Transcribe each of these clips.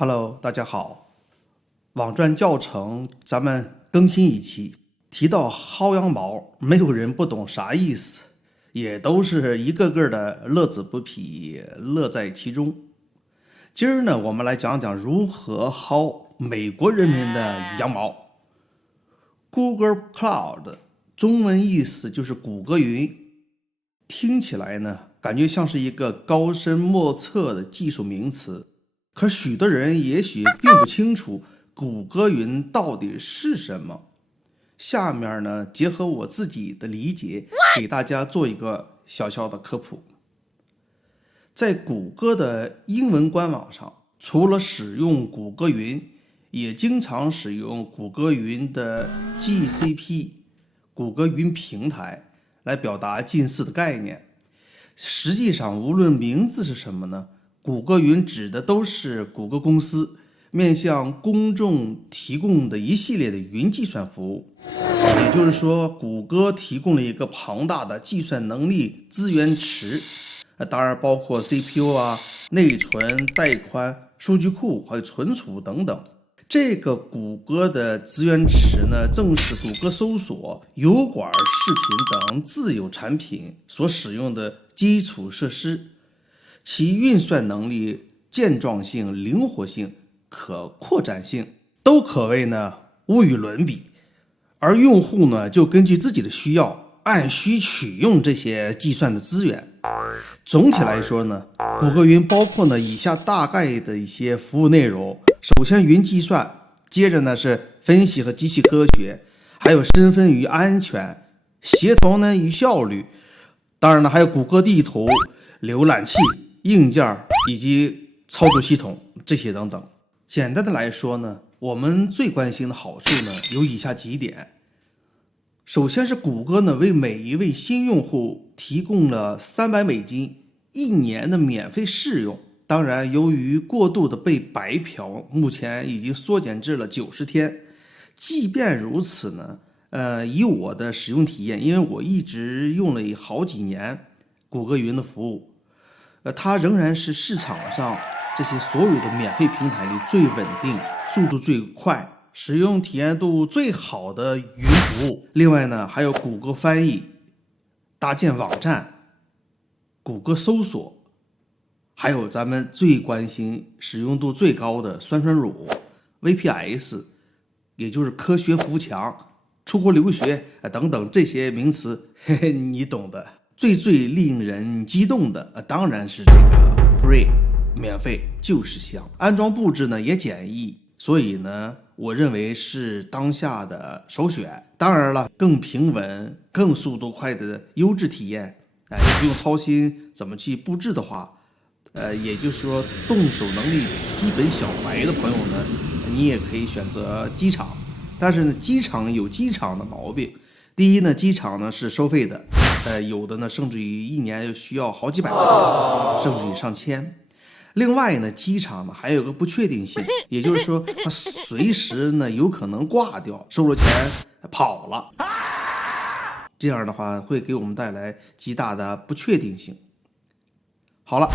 Hello， 大家好。网赚教程咱们更新一期，提到薅羊毛，没有人不懂啥意思，也都是一个个的乐此不疲，乐在其中。今儿呢，我们来讲讲如何薅美国人民的羊毛。Google Cloud 中文意思就是谷歌云，听起来呢，感觉像是一个高深莫测的技术名词。可许多人也许并不清楚谷歌云到底是什么。下面呢，结合我自己的理解，给大家做一个小小的科普。在谷歌的英文官网上，除了使用谷歌云，也经常使用谷歌云的 GCP 谷歌云平台来表达近似的概念。实际上无论名字是什么呢，谷歌云指的都是谷歌公司面向公众提供的一系列的云计算服务。也就是说，谷歌提供了一个庞大的计算能力资源池，当然包括 CPU 内存、带宽、数据库还有存储等等。这个谷歌的资源池呢，正是谷歌搜索、油管、视频等自有产品所使用的基础设施，其运算能力、健壮性、灵活性、可扩展性都可谓呢无与伦比。而用户呢，就根据自己的需要，按需取用这些计算的资源。总体来说呢，谷歌云包括呢以下大概的一些服务内容。首先云计算，接着呢是分析和机器科学，还有身份与安全，协同呢与效率，当然呢还有谷歌地图、浏览器、硬件以及操作系统这些等等。简单的来说呢，我们最关心的好处呢有以下几点。首先是谷歌呢为每一位新用户提供了300美金1年的免费试用。当然由于过度的被白嫖，目前已经缩减至了90天。即便如此呢，以我的使用体验，因为我一直用了好几年谷歌云的服务，它仍然是市场上这些所有的免费平台里最稳定、速度最快、使用体验度最好的云服务。另外呢，还有谷歌翻译、搭建网站、谷歌搜索，还有咱们最关心、使用度最高的酸酸乳、VPS， 也就是科学扶墙、出国留学等等这些名词，你懂的。最令人激动的，当然是这个 free 免费就是香。安装布置呢也简易，所以呢我认为是当下的首选。当然了，更平稳、更速度快的优质体验，也不用操心怎么去布置的话，也就是说动手能力基本小白的朋友呢，你也可以选择机场。但是呢，机场有机场的毛病。第一呢，机场呢是收费的，有的呢甚至于1年需要好几百块钱，甚至于上千。另外呢，机场呢还有个不确定性，也就是说它随时呢有可能挂掉，收了钱跑了。这样的话会给我们带来极大的不确定性。好了，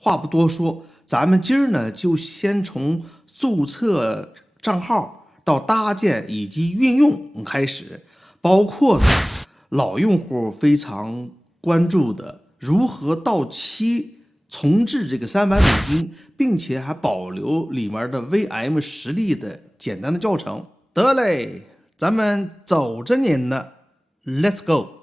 话不多说，咱们今儿呢就先从注册账号到搭建以及运用开始，包括呢老用户非常关注的如何到期重置这个300美金，并且还保留里面的 VM 实例的简单的教程。得嘞，咱们走着您呢 ，Let's go。